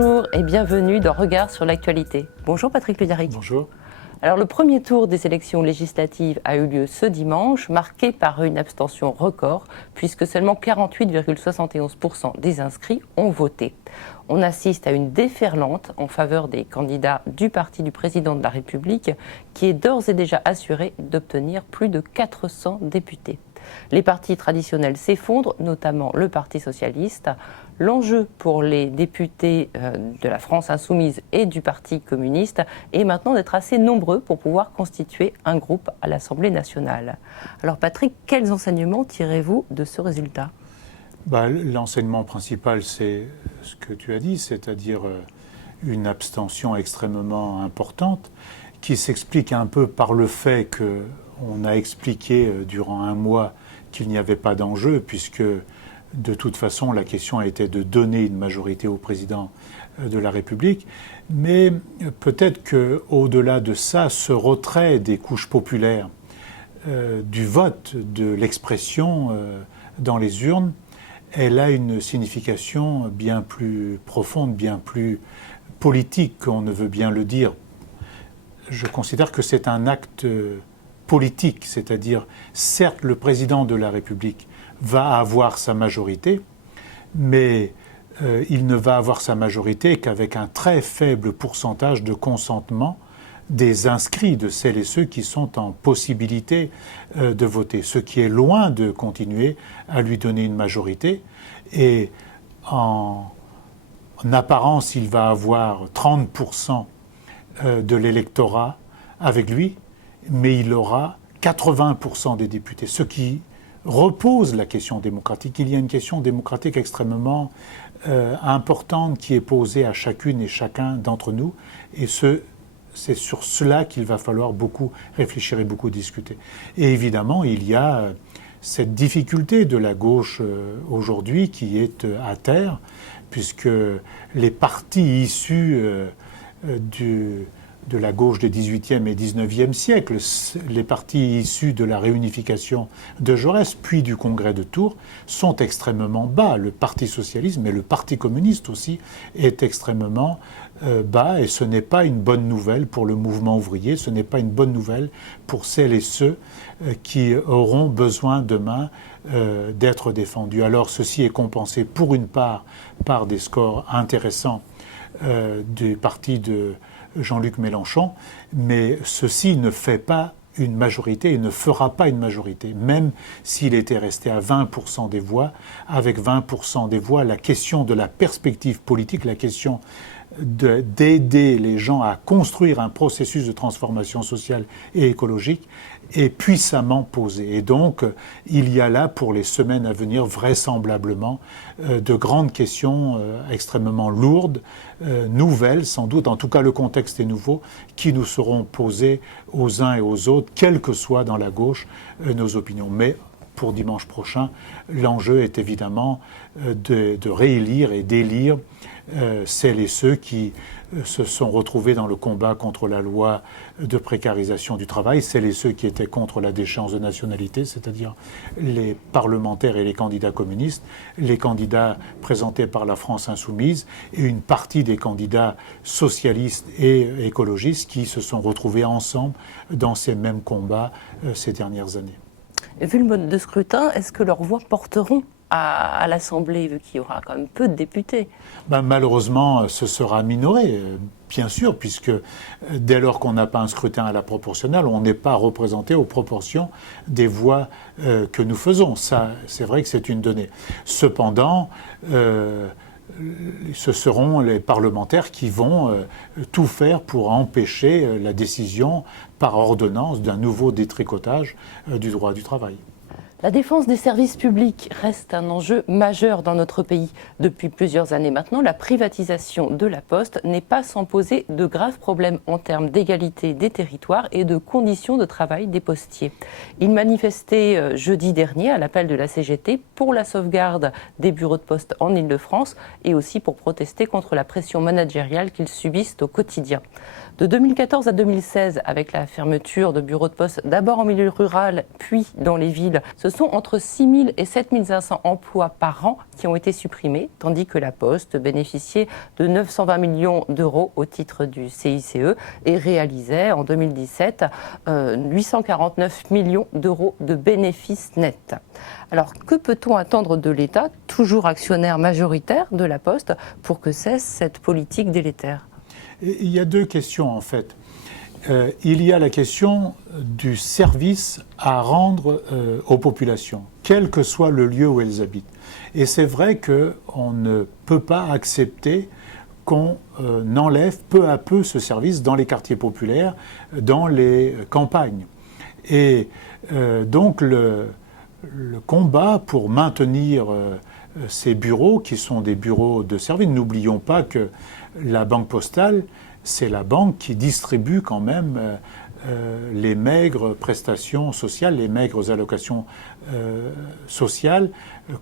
Bonjour et bienvenue dans Regard sur l'actualité. Bonjour Patrick Le Yarrick. Bonjour. Alors le premier tour des élections législatives a eu lieu ce dimanche, marqué par une abstention record, puisque seulement 48,71% des inscrits ont voté. On assiste à une déferlante en faveur des candidats du parti du président de la République, qui est d'ores et déjà assuré d'obtenir plus de 400 députés. Les partis traditionnels s'effondrent, notamment le Parti socialiste. L'enjeu pour les députés de la France insoumise et du Parti communiste est maintenant d'être assez nombreux pour pouvoir constituer un groupe à l'Assemblée nationale. Alors Patrick, quels enseignements tirez-vous de ce résultat ? L'enseignement principal, c'est ce que tu as dit, c'est-à-dire une abstention extrêmement importante qui s'explique un peu par le fait qu'on a expliqué durant un mois qu'il n'y avait pas d'enjeu, puisque de toute façon la question a été de donner une majorité au président de la République. Mais peut-être qu'au-delà de ça, ce retrait des couches populaires, du vote, de l'expression dans les urnes, elle a une signification bien plus profonde, bien plus politique, qu'on ne veut bien le dire. Je considère que c'est un acte politique, c'est-à-dire, certes, le président de la République va avoir sa majorité, mais il ne va avoir sa majorité qu'avec un très faible pourcentage de consentement des inscrits, de celles et ceux qui sont en possibilité de voter, ce qui est loin de continuer à lui donner une majorité. Et en apparence, il va avoir 30% de l'électorat avec lui, mais il aura 80% des députés, ce qui repose la question démocratique. Il y a une question démocratique extrêmement importante qui est posée à chacune et chacun d'entre nous, et c'est sur cela qu'il va falloir beaucoup réfléchir et beaucoup discuter. Et évidemment, il y a cette difficulté de la gauche aujourd'hui qui est à terre, puisque les partis issus de la gauche des XVIIIe et XIXe siècles, les partis issus de la réunification de Jaurès, puis du Congrès de Tours, sont extrêmement bas. Le Parti socialiste, mais le Parti communiste aussi, est extrêmement bas, et ce n'est pas une bonne nouvelle pour le mouvement ouvrier, ce n'est pas une bonne nouvelle pour celles et ceux qui auront besoin demain d'être défendus. Alors ceci est compensé pour une part par des scores intéressants du parti de Jean-Luc Mélenchon, mais ceci ne fait pas une majorité et ne fera pas une majorité, même s'il était resté à 20% des voix. Avec 20% des voix, la question de la perspective politique, la question d'aider les gens à construire un processus de transformation sociale et écologique est puissamment posée. Et donc, il y a là, pour les semaines à venir, vraisemblablement, de grandes questions extrêmement lourdes, nouvelles sans doute, en tout cas le contexte est nouveau, qui nous seront posées aux uns et aux autres, quelles que soient dans la gauche nos opinions. Mais pour dimanche prochain, l'enjeu est évidemment de réélire et d'élire celles et ceux qui se sont retrouvés dans le combat contre la loi de précarisation du travail, celles et ceux qui étaient contre la déchéance de nationalité, c'est-à-dire les parlementaires et les candidats communistes, les candidats présentés par la France insoumise et une partie des candidats socialistes et écologistes qui se sont retrouvés ensemble dans ces mêmes combats ces dernières années. Vu le mode de scrutin, est-ce que leurs voix porteront à l'Assemblée, vu qu'il y aura quand même peu de députés? Malheureusement, ce sera minoré, bien sûr, puisque dès lors qu'on n'a pas un scrutin à la proportionnelle, on n'est pas représenté aux proportions des voix que nous faisons. Ça, c'est vrai que c'est une donnée. Cependant, ce seront les parlementaires qui vont tout faire pour empêcher la décision par ordonnance d'un nouveau détricotage du droit du travail. La défense des services publics reste un enjeu majeur dans notre pays. Depuis plusieurs années maintenant, la privatisation de la Poste n'est pas sans poser de graves problèmes en termes d'égalité des territoires et de conditions de travail des postiers. Ils manifestaient jeudi dernier à l'appel de la CGT pour la sauvegarde des bureaux de poste en Île-de-France et aussi pour protester contre la pression managériale qu'ils subissent au quotidien. De 2014 à 2016, avec la fermeture de bureaux de poste, d'abord en milieu rural, puis dans les villes, ce sont entre 6 000 et 7 500 emplois par an qui ont été supprimés, tandis que la Poste bénéficiait de 920 millions d'euros au titre du CICE et réalisait en 2017 849 millions d'euros de bénéfices nets. Alors, que peut-on attendre de l'État, toujours actionnaire majoritaire de la Poste, pour que cesse cette politique délétère ? Il y a deux questions en fait. Il y a la question du service à rendre aux populations, quel que soit le lieu où elles habitent. Et c'est vrai qu'on ne peut pas accepter qu'on enlève peu à peu ce service dans les quartiers populaires, dans les campagnes. Et donc le combat pour maintenir ces bureaux, qui sont des bureaux de service, n'oublions pas que la Banque postale, c'est la banque qui distribue quand même les maigres prestations sociales, les maigres allocations sociales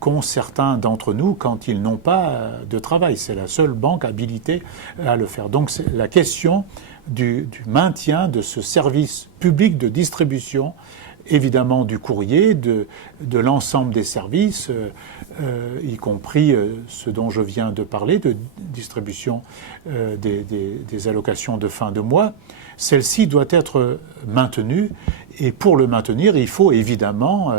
qu'ont certains d'entre nous quand ils n'ont pas de travail. C'est la seule banque habilitée à le faire. Donc c'est la question du maintien de ce service public de distribution, évidemment du courrier, de l'ensemble des services, y compris ce dont je viens de parler, de distribution des allocations de fin de mois. Celle-ci doit être maintenue, et pour le maintenir, il faut évidemment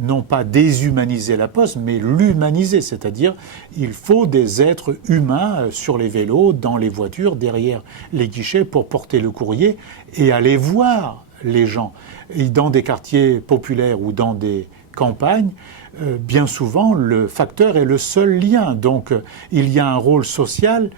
non pas déshumaniser la Poste, mais l'humaniser, c'est-à-dire il faut des êtres humains sur les vélos, dans les voitures, derrière les guichets pour porter le courrier et aller voir les gens. Et dans des quartiers populaires ou dans des campagnes, bien souvent, le facteur est le seul lien. Donc, il y a un rôle social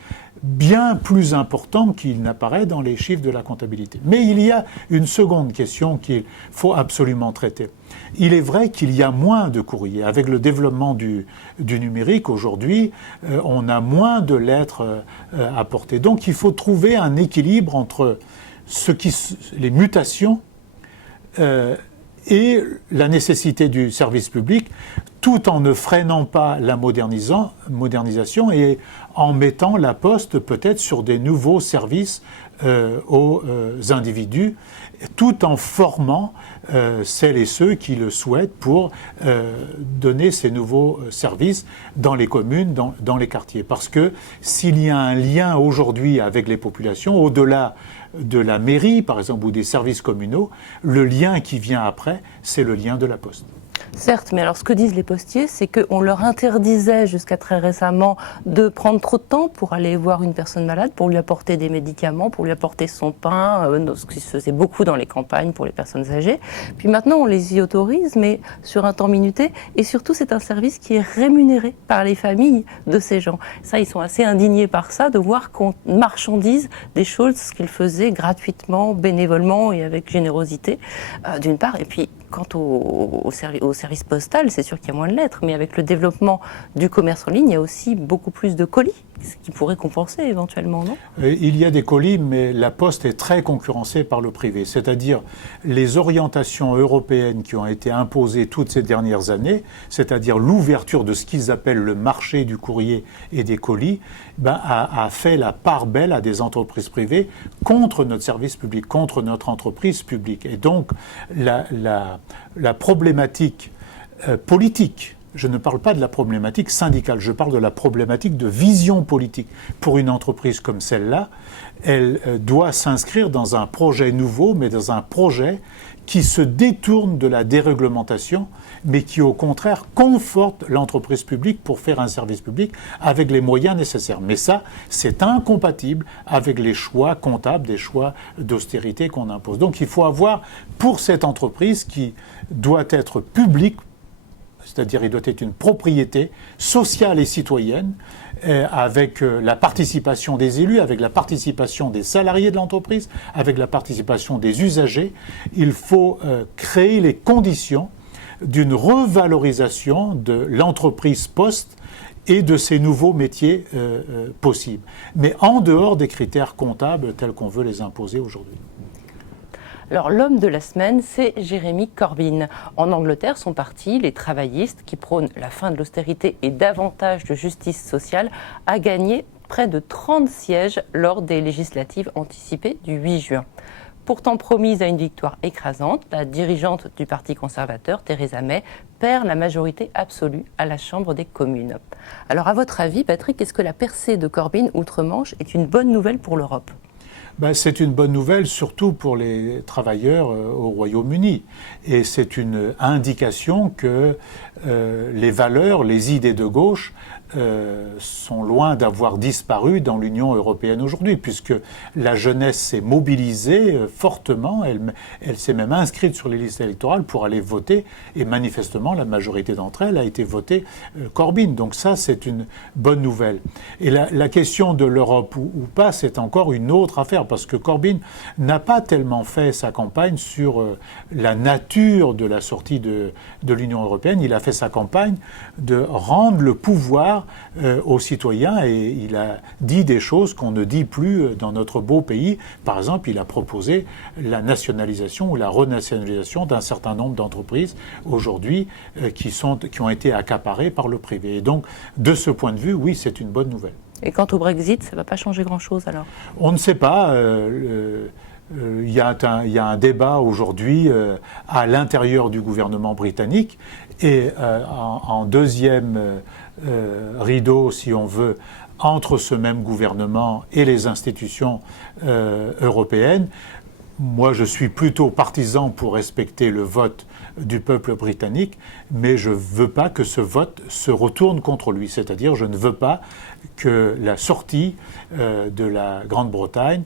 bien plus important qu'il n'apparaît dans les chiffres de la comptabilité. Mais il y a une seconde question qu'il faut absolument traiter. Il est vrai qu'il y a moins de courriers. Avec le développement du numérique, aujourd'hui, on a moins de lettres à porter. Donc, il faut trouver un équilibre entre les mutations et la nécessité du service public, tout en ne freinant pas la modernisation et en mettant la Poste peut-être sur des nouveaux services aux individus, tout en formant celles et ceux qui le souhaitent pour donner ces nouveaux services dans les communes, dans les quartiers. Parce que s'il y a un lien aujourd'hui avec les populations, au-delà de la mairie, par exemple, ou des services communaux, le lien qui vient après, c'est le lien de la Poste. Certes, mais alors ce que disent les postiers, c'est qu'on leur interdisait jusqu'à très récemment de prendre trop de temps pour aller voir une personne malade, pour lui apporter des médicaments, pour lui apporter son pain, ce qui se faisait beaucoup dans les campagnes pour les personnes âgées. Puis maintenant, on les y autorise, mais sur un temps minuté. Et surtout, c'est un service qui est rémunéré par les familles de ces gens. Ça, ils sont assez indignés par ça, de voir qu'on marchandise des choses qu'ils faisaient gratuitement, bénévolement et avec générosité, d'une part. Et puis, quant au service postal, c'est sûr qu'il y a moins de lettres, mais avec le développement du commerce en ligne, il y a aussi beaucoup plus de colis, ce qui pourrait compenser éventuellement, non ? Il y a des colis, mais la Poste est très concurrencée par le privé. C'est-à-dire les orientations européennes qui ont été imposées toutes ces dernières années, c'est-à-dire l'ouverture de ce qu'ils appellent le marché du courrier et des colis, a fait la part belle à des entreprises privées contre notre service public, contre notre entreprise publique. Et donc la problématique politique, je ne parle pas de la problématique syndicale, je parle de la problématique de vision politique. Pour une entreprise comme celle-là, elle doit s'inscrire dans un projet nouveau, mais dans un projet qui se détourne de la déréglementation, mais qui au contraire conforte l'entreprise publique pour faire un service public avec les moyens nécessaires. Mais ça, c'est incompatible avec les choix comptables, des choix d'austérité qu'on impose. Donc il faut avoir, pour cette entreprise qui doit être publique, c'est-à-dire il doit être une propriété sociale et citoyenne, avec la participation des élus, avec la participation des salariés de l'entreprise, avec la participation des usagers. Il faut créer les conditions d'une revalorisation de l'entreprise Poste et de ces nouveaux métiers possibles, mais en dehors des critères comptables tels qu'on veut les imposer aujourd'hui. Alors, l'homme de la semaine, c'est Jérémy Corbyn. En Angleterre, son parti, les travaillistes, qui prônent la fin de l'austérité et davantage de justice sociale, a gagné près de 30 sièges lors des législatives anticipées du 8 juin. Pourtant promise à une victoire écrasante, la dirigeante du Parti conservateur, Theresa May, perd la majorité absolue à la Chambre des communes. Alors à votre avis, Patrick, est-ce que la percée de Corbyn outre-Manche est une bonne nouvelle pour l'Europe ? C'est une bonne nouvelle, surtout pour les travailleurs au Royaume-Uni. Et c'est une indication que les valeurs, les idées de gauche sont loin d'avoir disparu dans l'Union européenne aujourd'hui, puisque la jeunesse s'est mobilisée fortement, elle s'est même inscrite sur les listes électorales pour aller voter, et manifestement la majorité d'entre elles a été votée Corbyn. Donc ça, c'est une bonne nouvelle. Et la question de l'Europe ou pas, c'est encore une autre affaire, parce que Corbyn n'a pas tellement fait sa campagne sur la nature de la sortie de l'Union européenne. Il a fait sa campagne de rendre le pouvoir aux citoyens, et il a dit des choses qu'on ne dit plus dans notre beau pays. Par exemple, il a proposé la nationalisation ou la renationalisation d'un certain nombre d'entreprises aujourd'hui qui ont été accaparées par le privé. Et donc, de ce point de vue, oui, c'est une bonne nouvelle. Et quant au Brexit, ça ne va pas changer grand-chose alors ? On ne sait pas. Il y a un débat aujourd'hui à l'intérieur du gouvernement britannique, et en deuxième rideau, si on veut, entre ce même gouvernement et les institutions européennes. Moi, je suis plutôt partisan pour respecter le vote du peuple britannique, mais je ne veux pas que ce vote se retourne contre lui. C'est-à-dire, je ne veux pas que la sortie de la Grande-Bretagne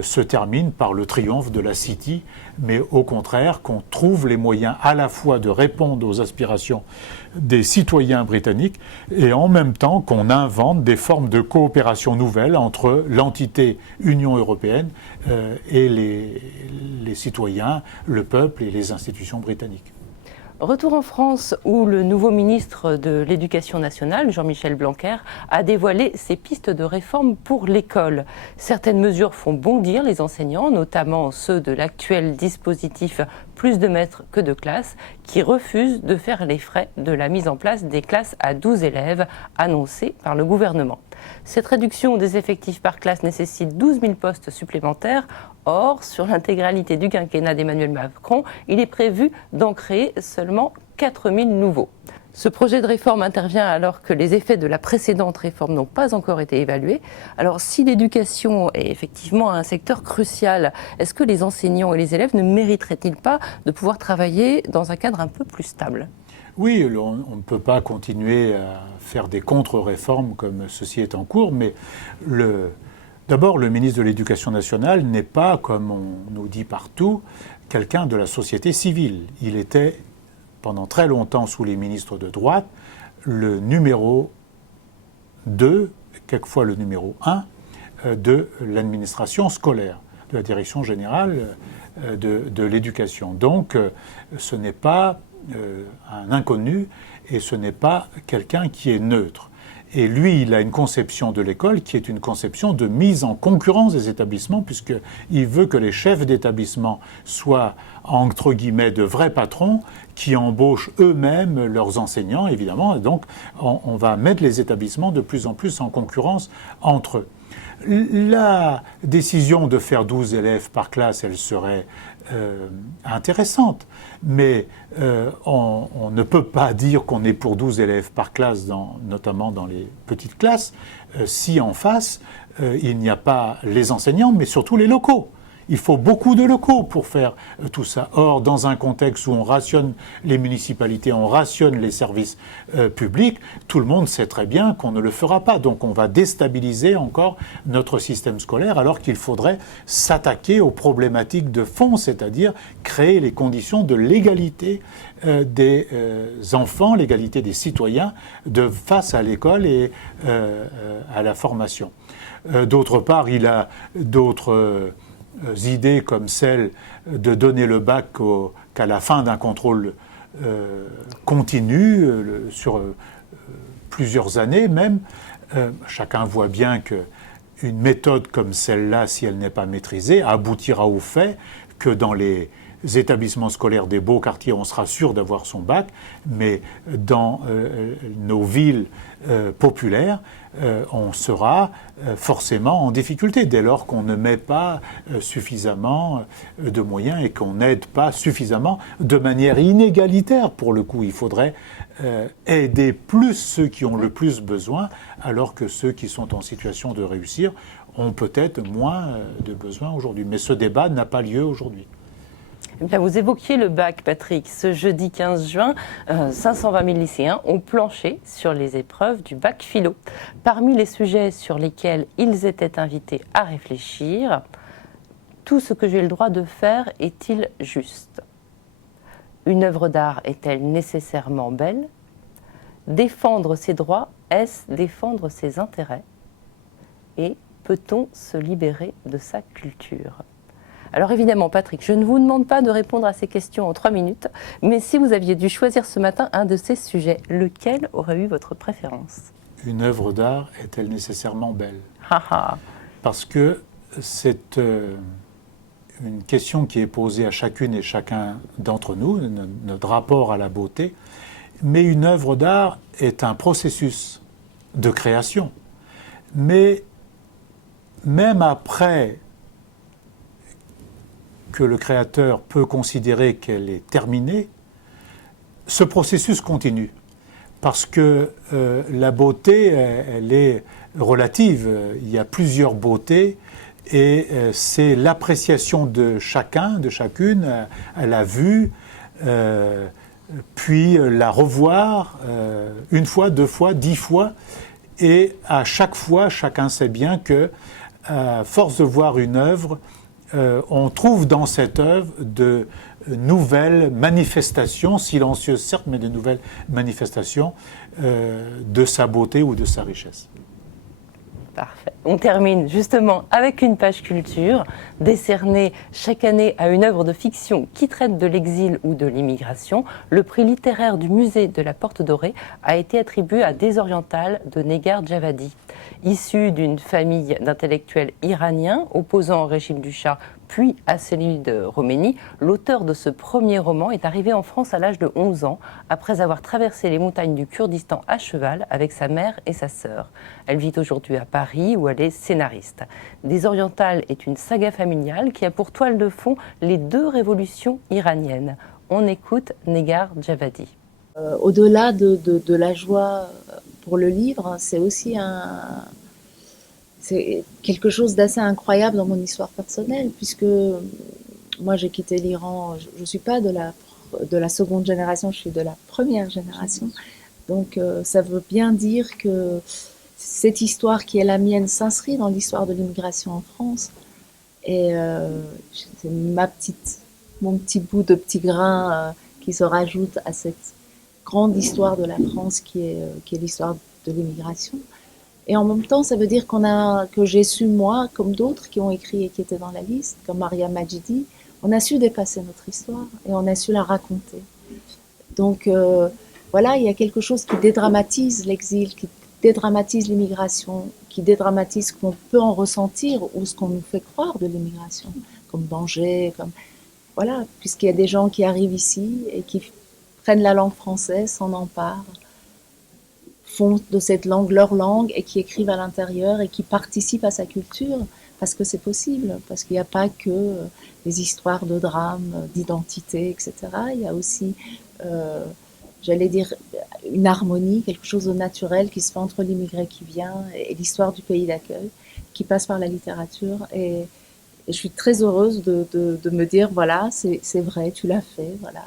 se termine par le triomphe de la City, mais au contraire qu'on trouve les moyens à la fois de répondre aux aspirations des citoyens britanniques et en même temps qu'on invente des formes de coopération nouvelles entre l'entité Union européenne et les citoyens, le peuple et les institutions britanniques. Retour en France où le nouveau ministre de l'Éducation nationale, Jean-Michel Blanquer, a dévoilé ses pistes de réforme pour l'école. Certaines mesures font bondir les enseignants, notamment ceux de l'actuel dispositif plus de maîtres que de classes, qui refusent de faire les frais de la mise en place des classes à 12 élèves annoncée par le gouvernement. Cette réduction des effectifs par classe nécessite 12 000 postes supplémentaires. Or, sur l'intégralité du quinquennat d'Emmanuel Macron, il est prévu d'en créer seulement 4 000 nouveaux. Ce projet de réforme intervient alors que les effets de la précédente réforme n'ont pas encore été évalués. Alors, si l'éducation est effectivement un secteur crucial, est-ce que les enseignants et les élèves ne mériteraient-ils pas de pouvoir travailler dans un cadre un peu plus stable ? Oui, on ne peut pas continuer à faire des contre-réformes comme ceci est en cours, mais d'abord, le ministre de l'Éducation nationale n'est pas, comme on nous dit partout, quelqu'un de la société civile. Il était, pendant très longtemps, sous les ministres de droite, le numéro 2, quelquefois le numéro 1, de l'administration scolaire, de la direction générale de l'éducation. Donc, ce n'est pas un inconnu et ce n'est pas quelqu'un qui est neutre. Et lui, il a une conception de l'école qui est une conception de mise en concurrence des établissements, puisqu'il veut que les chefs d'établissement soient, entre guillemets, de vrais patrons qui embauchent eux-mêmes leurs enseignants, évidemment. Et donc, on va mettre les établissements de plus en plus en concurrence entre eux. La décision de faire 12 élèves par classe, elle serait intéressante, mais on ne peut pas dire qu'on est pour 12 élèves par classe, notamment dans les petites classes, si en face, il n'y a pas les enseignants, mais surtout les locaux. Il faut beaucoup de locaux pour faire tout ça. Or, dans un contexte où on rationne les municipalités, on rationne les services publics, tout le monde sait très bien qu'on ne le fera pas. Donc on va déstabiliser encore notre système scolaire, alors qu'il faudrait s'attaquer aux problématiques de fond, c'est-à-dire créer les conditions de l'égalité des enfants, l'égalité des citoyens face à l'école et à la formation. D'autre part, il a d'autres idées comme celle de donner le bac qu'à la fin d'un contrôle continu sur plusieurs années même. Chacun voit bien qu'une méthode comme celle-là, si elle n'est pas maîtrisée, aboutira au fait que dans les établissements scolaires des beaux quartiers, on sera sûr d'avoir son bac, mais dans nos villes populaires, on sera forcément en difficulté dès lors qu'on ne met pas suffisamment de moyens et qu'on n'aide pas suffisamment de manière inégalitaire. Pour le coup, il faudrait aider plus ceux qui ont le plus besoin, alors que ceux qui sont en situation de réussir ont peut-être moins de besoins aujourd'hui. Mais ce débat n'a pas lieu aujourd'hui. Eh bien, vous évoquiez le bac, Patrick. Ce jeudi 15 juin, 520 000 lycéens ont planché sur les épreuves du bac philo. Parmi les sujets sur lesquels ils étaient invités à réfléchir, tout ce que j'ai le droit de faire est-il juste ? Une œuvre d'art est-elle nécessairement belle ? Défendre ses droits, est-ce défendre ses intérêts ? Et peut-on se libérer de sa culture ? Alors évidemment, Patrick, je ne vous demande pas de répondre à ces questions en 3 minutes, mais si vous aviez dû choisir ce matin un de ces sujets, lequel aurait eu votre préférence ? Une œuvre d'art est-elle nécessairement belle ? Haha. Parce que c'est une question qui est posée à chacune et chacun d'entre nous, notre rapport à la beauté, mais une œuvre d'art est un processus de création. Mais même après que le créateur peut considérer qu'elle est terminée, ce processus continue. Parce que la beauté, elle est relative. Il y a plusieurs beautés et c'est l'appréciation de chacun, de chacune, à la vue, puis la revoir une fois, 2 fois, 10 fois. Et à chaque fois, chacun sait bien que, à force de voir une œuvre, on trouve dans cette œuvre de nouvelles manifestations, silencieuses certes, mais de nouvelles manifestations de sa beauté ou de sa richesse. Parfait. On termine justement avec une page culture décernée chaque année à une œuvre de fiction qui traite de l'exil ou de l'immigration. Le prix littéraire du musée de la Porte Dorée a été attribué à Des Orientales de Negar Djavadi. Issu d'une famille d'intellectuels iraniens opposant au régime du Shah puis à celui de Khomeini, l'auteur de ce premier roman est arrivé en France à l'âge de 11 ans, après avoir traversé les montagnes du Kurdistan à cheval avec sa mère et sa sœur. Elle vit aujourd'hui à Paris où elle est scénariste. Des Orientales est une saga familiale qui a pour toile de fond les 2 révolutions iraniennes. On écoute Negar Djavadi. Au-delà de la joie pour le livre, c'est aussi c'est quelque chose d'assez incroyable dans mon histoire personnelle, puisque moi j'ai quitté l'Iran, je ne suis pas de la seconde génération, je suis de la première génération. Donc ça veut bien dire que cette histoire qui est la mienne s'inscrit dans l'histoire de l'immigration en France. Et c'est mon petit bout de petit grain qui se rajoute à cette grande histoire de la France qui est l'histoire de l'immigration. Et en même temps, ça veut dire que j'ai su, moi, comme d'autres qui ont écrit et qui étaient dans la liste, comme Maria Majidi, on a su dépasser notre histoire et on a su la raconter. Donc voilà, il y a quelque chose qui dédramatise l'exil, qui dédramatise l'immigration, qui dédramatise ce qu'on peut en ressentir ou ce qu'on nous fait croire de l'immigration, comme danger, voilà, puisqu'il y a des gens qui arrivent ici et qui prennent la langue française, s'en emparent, font de cette langue leur langue et qui écrivent à l'intérieur et qui participent à sa culture parce que c'est possible, parce qu'il n'y a pas que les histoires de drames, d'identité, etc. Il y a aussi, j'allais dire, une harmonie, quelque chose de naturel qui se fait entre l'immigré qui vient et l'histoire du pays d'accueil qui passe par la littérature. Et je suis très heureuse de me dire, voilà, c'est vrai, tu l'as fait, voilà,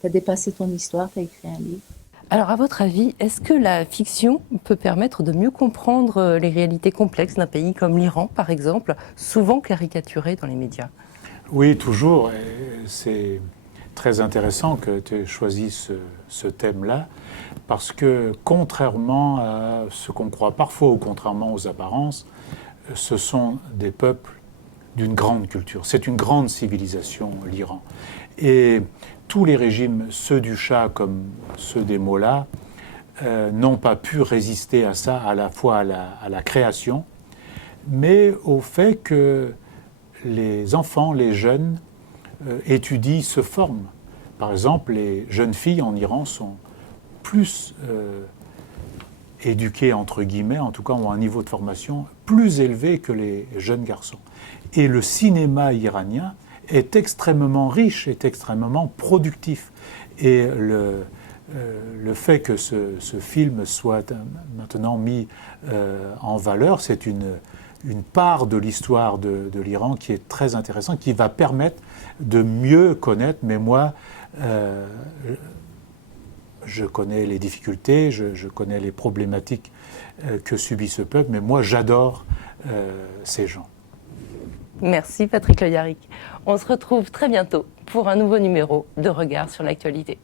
tu as dépassé ton histoire, tu as écrit un livre. Alors, à votre avis, est-ce que la fiction peut permettre de mieux comprendre les réalités complexes d'un pays comme l'Iran, par exemple, souvent caricaturé dans les médias ? Oui, toujours. Et c'est très intéressant que tu aies choisi ce thème-là, parce que contrairement à ce qu'on croit parfois ou contrairement aux apparences, ce sont des peuples d'une grande culture. C'est une grande civilisation, l'Iran. Et tous les régimes, ceux du Shah comme ceux des Mollahs, n'ont pas pu résister à ça, à la fois à la création, mais au fait que les enfants, les jeunes, étudient, se forment. Par exemple, les jeunes filles en Iran sont plus éduquées, entre guillemets, en tout cas ont un niveau de formation plus élevé que les jeunes garçons. Et le cinéma iranien est extrêmement riche, est extrêmement productif. Et le fait que ce film soit maintenant mis en valeur, c'est une part de l'histoire de l'Iran qui est très intéressante, qui va permettre de mieux connaître. Mais moi, je connais les difficultés, je connais les problématiques que subit ce peuple, mais moi, j'adore ces gens. Merci Patrick Le Yarrick. On se retrouve très bientôt pour un nouveau numéro de Regard sur l'actualité.